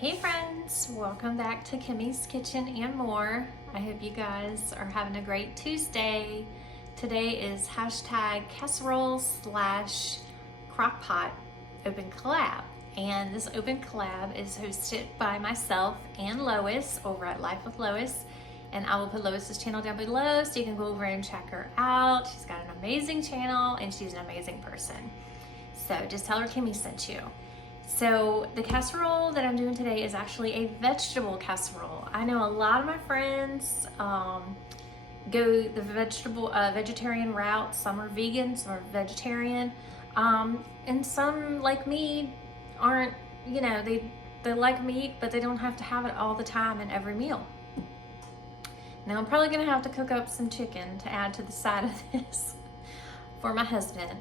Hey friends, welcome back to Kimmy's Kitchen and More. I hope you guys are having a great Tuesday. Today is hashtag casserole slash crockpot open collab. And this open collab is hosted by myself and Lois over at Life with Lois. And I will put Lois's channel down below so you can go over and check her out. She's got an amazing channel and she's an amazing person. So just tell her Kimmy sent you. So the casserole that I'm doing today is actually a vegetable casserole. I know a lot of my friends go the vegetarian route. Some are vegan, some are vegetarian, and some like me aren't. They like meat, but they don't have to have it all the time in every meal. Now I'm probably gonna have to cook up some chicken to add to the side of this for my husband,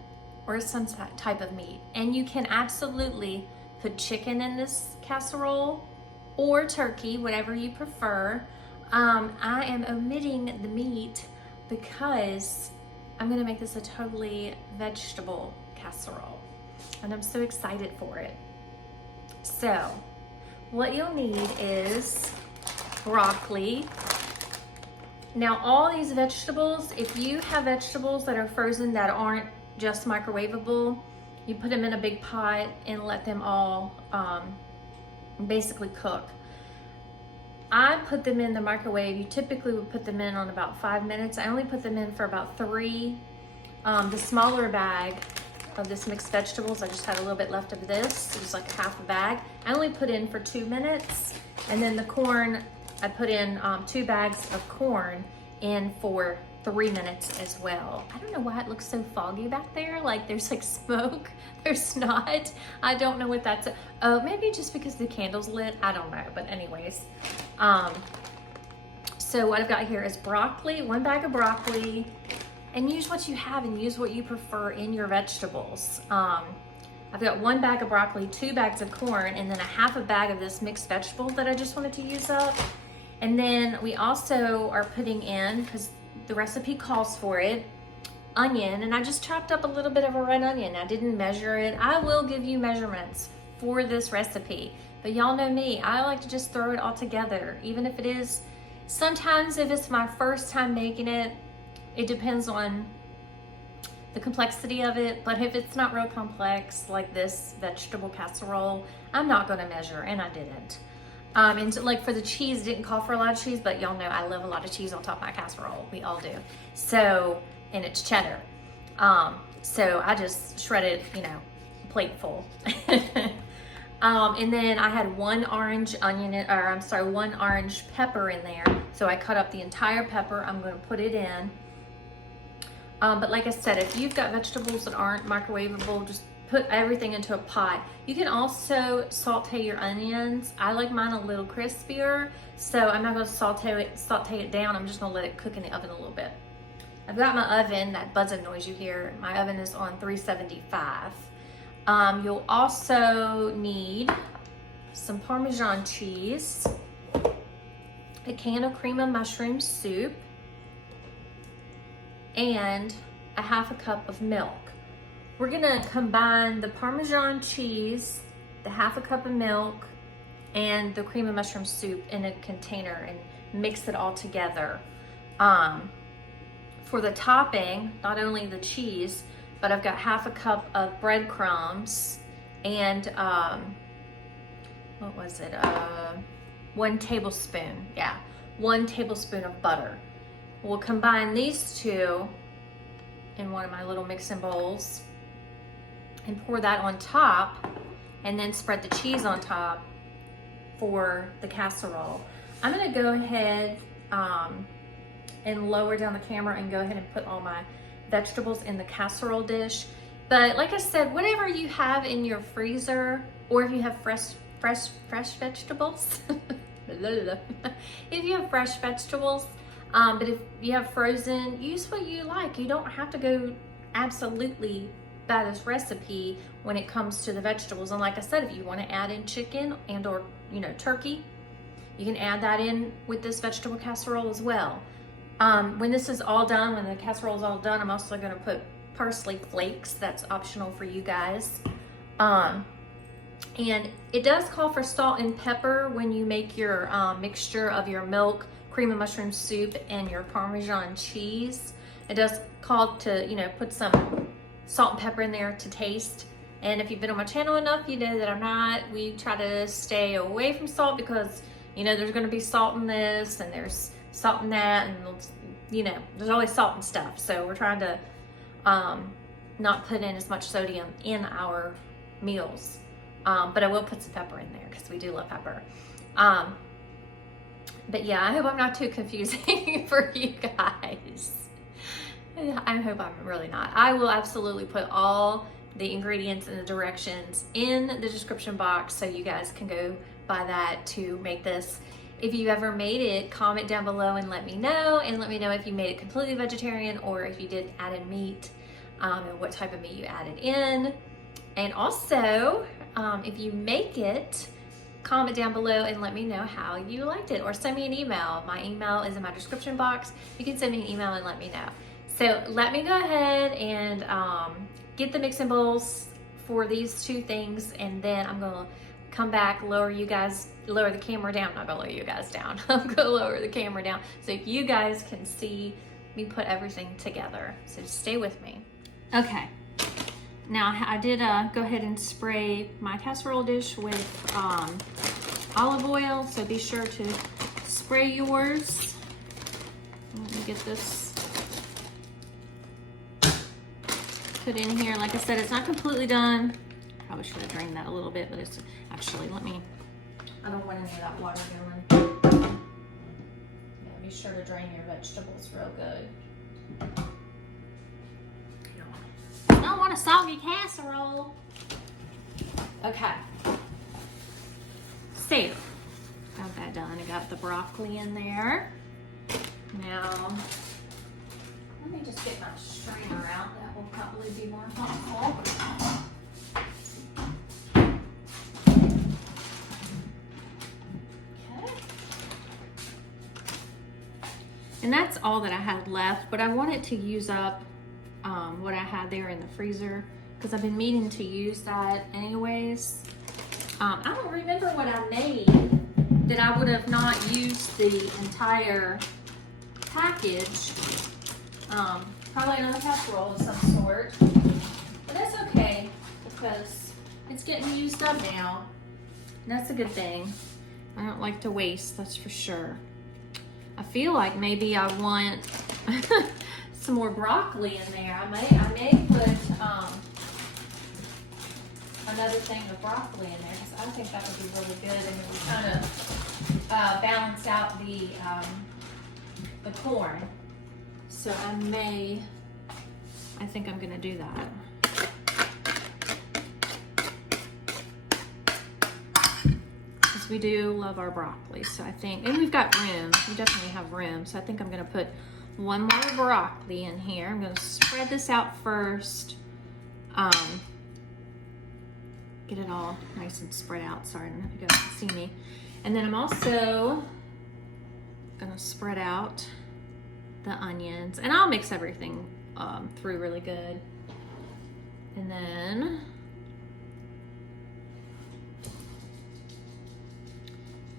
or some type of meat. And you can absolutely put chicken in this casserole or turkey, whatever you prefer. I am omitting the meat because I'm gonna make this a totally vegetable casserole. And I'm so excited for it. So, what you'll need is broccoli. Now all these vegetables, if you have vegetables that are frozen that aren't just microwavable, you put them in a big pot and let them all basically cook. I put them in the microwave. You typically would put them in on about 5 minutes. I only put them in for about 3. The smaller bag of this mixed vegetables, I just had a little bit left of this. It was like half a bag. I only put in for 2 minutes. And then the corn, I put in 2 bags of corn in for 3 minutes as well. I don't know why it looks so foggy back there. Like there's like smoke, there's not. I don't know what that's. Oh, maybe just because the candle's lit. I don't know. But anyways, so what I've got here is broccoli, 1 bag of broccoli, and use what you have and use what you prefer in your vegetables. I've got 1 bag of broccoli, 2 bags of corn, and then a half a bag of this mixed vegetable that I just wanted to use up. And then we also are putting in, because the recipe calls for it, onion, and I just chopped up a little bit of a red onion. I didn't measure it. I will give you measurements for this recipe, but y'all know me, I like to just throw it all together, even if it is, sometimes if it's my first time making it, it depends on the complexity of it, but if it's not real complex, like this vegetable casserole, I'm not gonna measure, and I didn't. And so, like for the cheese, didn't call for a lot of cheese, but y'all know I love a lot of cheese on top of my casserole. We all do. So, and it's cheddar. So I just shredded, plateful. And then I had 1 orange onion, 1 orange pepper in there. So I cut up the entire pepper. I'm going to put it in. But like I said, if you've got vegetables that aren't microwavable, just put everything into a pot. You can also saute your onions. I like mine a little crispier, so I'm not gonna saute it down. I'm just gonna let it cook in the oven a little bit. I've got my oven, that buzzing noise you hear, my oven is on 375. You'll also need some Parmesan cheese, a can of cream of mushroom soup, and a half a cup of milk. We're gonna combine the Parmesan cheese, the half a cup of milk, and the cream of mushroom soup in a container and mix it all together. For the topping, not only the cheese, but I've got half a cup of breadcrumbs and, 1 tablespoon, 1 tablespoon of butter. We'll combine these two in one of my little mixing bowls and pour that on top, and then spread the cheese on top for the casserole. I'm gonna go ahead and lower down the camera and go ahead and put all my vegetables in the casserole dish. But like I said, whatever you have in your freezer, or if you have fresh vegetables, if you have fresh vegetables, but if you have frozen, use what you like. You don't have to go absolutely by this recipe when it comes to the vegetables. And like I said, if you want to add in chicken and or turkey, you can add that in with this vegetable casserole as well. When this is all done, when the casserole is all done, I'm also going to put parsley flakes. That's optional for you guys. And it does call for salt and pepper when you make your mixture of your milk, cream and mushroom soup, and your Parmesan cheese. It does call to, you know, put some salt and pepper in there to taste. And if you've been on my channel enough, you know that I'm not. We try to stay away from salt because, you know, there's gonna be salt in this and there's salt in that, and you know, there's always salt and stuff. So we're trying to not put in as much sodium in our meals. But I will put some pepper in there because we do love pepper. But yeah, I hope I'm not too confusing for you guys. I hope I'm really not. I will absolutely put all the ingredients and the directions in the description box so you guys can go by that to make this. If you ever made it, comment down below and let me know. And let me know if you made it completely vegetarian or if you did add in meat, and what type of meat you added in. And also, if you make it, comment down below and let me know how you liked it, or send me an email. My email is in my description box. You can send me an email and let me know. So let me go ahead and get the mixing bowls for these two things, and then I'm gonna come back, lower the camera down. I'm not gonna lower you guys down. I'm gonna lower the camera down so you guys can see me put everything together. So just stay with me. Okay. Now I did go ahead and spray my casserole dish with olive oil, so be sure to spray yours. Let me get this put in here. Like I said, it's not completely done. Probably should have drained that a little bit, but it's actually, I don't want any of that water going. Yeah, be sure to drain your vegetables real good. I don't want a soggy casserole. Okay. So, got that done. I got the broccoli in there. Now, let me just get my strainer out. That will probably be more helpful. Okay. And that's all that I had left, but I wanted to use up what I had there in the freezer because I've been meaning to use that anyways. I don't remember what I made that I would have not used the entire package. Probably another casserole of some sort, but that's okay because it's getting used up now, and that's a good thing. I don't like to waste, that's for sure. I feel like maybe I want some more broccoli in there. I may put another thing of broccoli in there because I think that would be really good, and it would kind of balance out the corn. So I think I'm gonna do that. Because we do love our broccoli, so I think, and we've got room. We definitely have room, so I think I'm gonna put one more broccoli in here. I'm gonna spread this out first. Get it all nice and spread out. Sorry, I don't know if you guys can see me. And then I'm also gonna spread out the onions, and I'll mix everything through really good. And then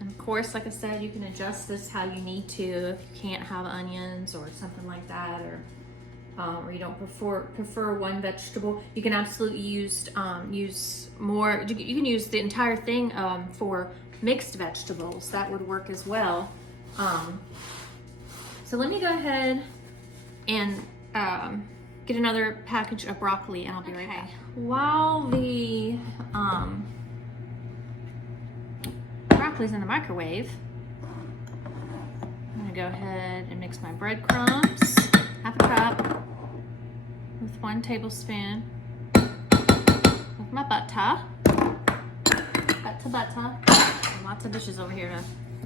of course, like I said, you can adjust this how you need to if you can't have onions or something like that, or you don't prefer one vegetable. You can absolutely use more. You can use the entire thing for mixed vegetables. That would work as well. So let me go ahead and get another package of broccoli, and I'll be right back. While the broccoli's in the microwave, I'm gonna go ahead and mix my breadcrumbs, half a cup, with 1 tablespoon of my butter. Butter. Lots of dishes over here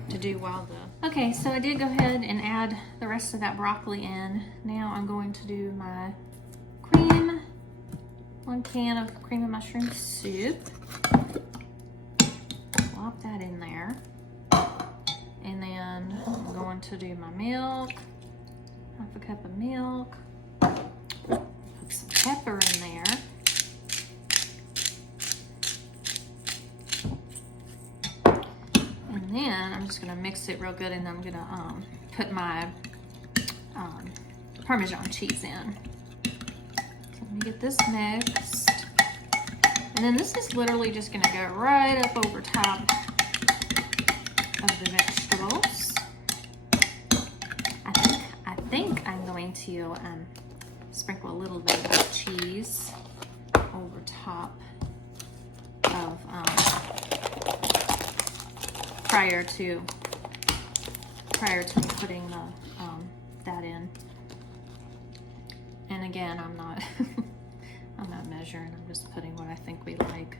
to do while the... Okay, so I did go ahead and add the rest of that broccoli in. Now I'm going to do my cream, 1 can of cream and mushroom soup. Plop that in there. And then I'm going to do my milk, half a cup of milk. Put some pepper in there. I'm just gonna mix it real good, and I'm gonna put my Parmesan cheese in. So let me get this mixed. And then this is literally just gonna go right up over top of the vegetables. I think I'm going to sprinkle a little bit of cheese over top of prior to putting the that in. And again, I'm not I'm not measuring, I'm just putting what I think we like.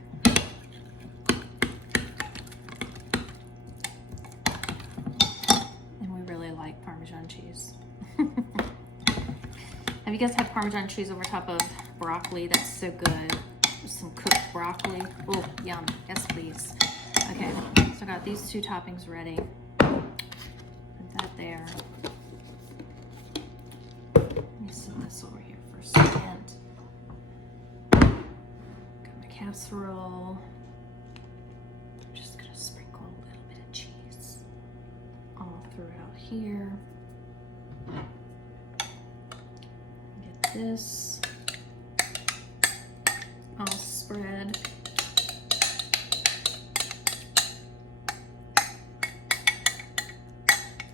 And we really like Parmesan cheese. Have you guys had Parmesan cheese over top of broccoli? That's so good. Just some cooked broccoli. Oh, yum. Yes, please. Okay, so I got these two toppings ready. Put that there. Let me set this over here for a second. Got my casserole. I'm just gonna sprinkle a little bit of cheese all throughout here. Get this all spread.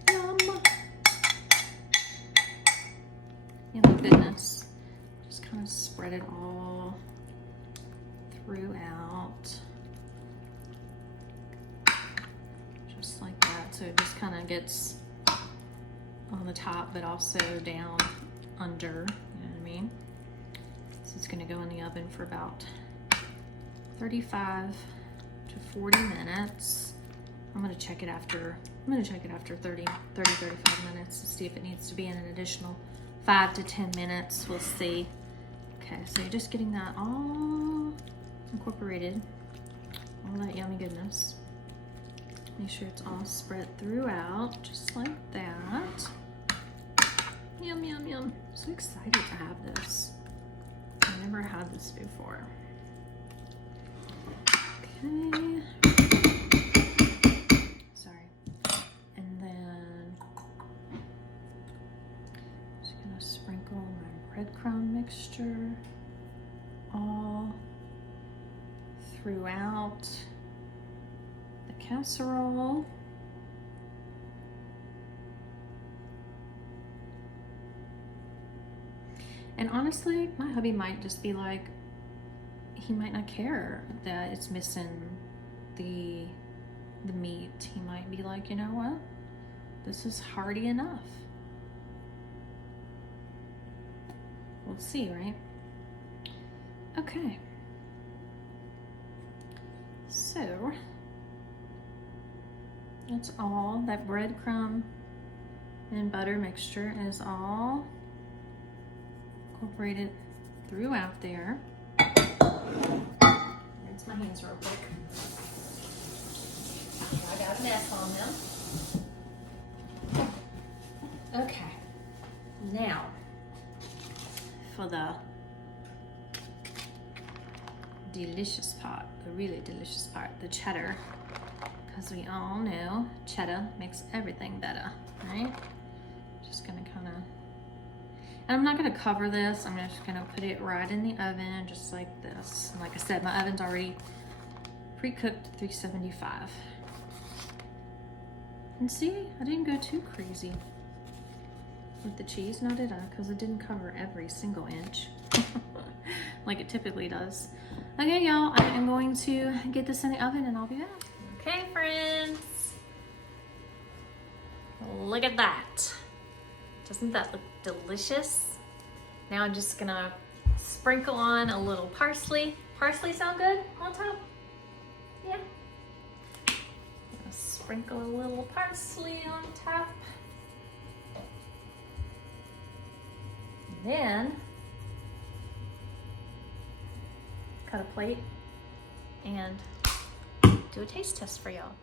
Yum. Yummy goodness. Just kind of spread it all throughout. Just like that. So it just kind of gets on the top, but also down under, you know what I mean? So it's gonna go in the oven for about 35 to 40 minutes. I'm gonna check it after 35 minutes to see if it needs to be in an additional 5 to 10 minutes. We'll see. Okay, so you're just getting that all incorporated, all that yummy goodness. Make sure it's all spread throughout, just like that. Yum, yum, yum. So excited to have this. I've never had this before. Okay. Sorry. And then I'm just gonna sprinkle my breadcrumb mixture all throughout the casserole. And honestly, my hubby might just be like, he might not care that it's missing the meat. He might be like, you know what? This is hearty enough. We'll see, right? Okay. So, it's all, that breadcrumb and butter mixture is all incorporated throughout there. Rinse my hands real quick. I got a mess on them. Okay, now for the delicious part, the really delicious part, the cheddar, because we all know cheddar makes everything better, right? Just gonna kind of, and I'm not gonna cover this, I'm just gonna put it right in the oven just like this. And like I said, my oven's already pre-cooked 375. And see, I didn't go too crazy with the cheese, now did I? Because it didn't cover every single inch like it typically does. Okay, y'all, I am going to get this in the oven and I'll be back. Okay, friends, look at that. Doesn't that look delicious? Now I'm just gonna sprinkle on a little parsley. Parsley sound good on top? Yeah. Sprinkle a little parsley on top. And then cut a plate and do a taste test for y'all.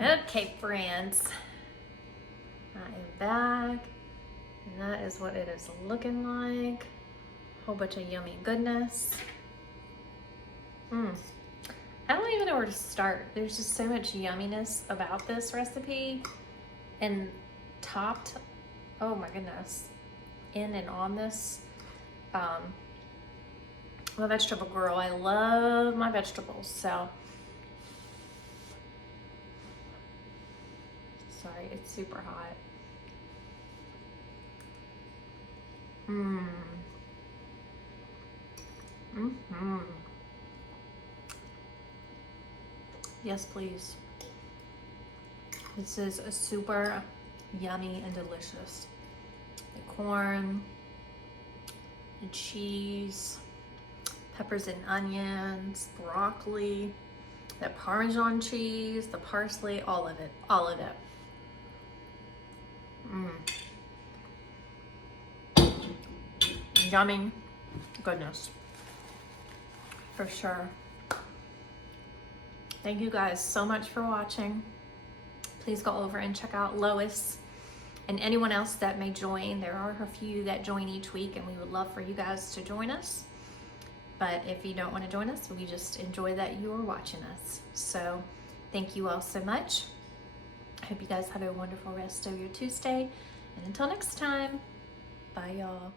Okay, friends, I am back, and that is what it is looking like. Whole bunch of yummy goodness. Mm. I don't even know where to start. There's just so much yumminess about this recipe, and topped, oh my goodness, in and on this. I'm a vegetable girl. I love my vegetables, so. Sorry, it's super hot. Mmm. Mm-hmm. Yes, please. This is a super yummy and delicious. The corn, the cheese, peppers and onions, broccoli, the Parmesan cheese, the parsley, all of it, all of it. Yummy goodness, for sure. Thank you guys so much for watching. Please go over and check out Lois and anyone else that may join. There are a few that join each week, and we would love for you guys to join us. But if you don't want to join us, we just enjoy that you are watching us. So thank you all so much. I hope you guys have a wonderful rest of your Tuesday. And until next time, bye y'all.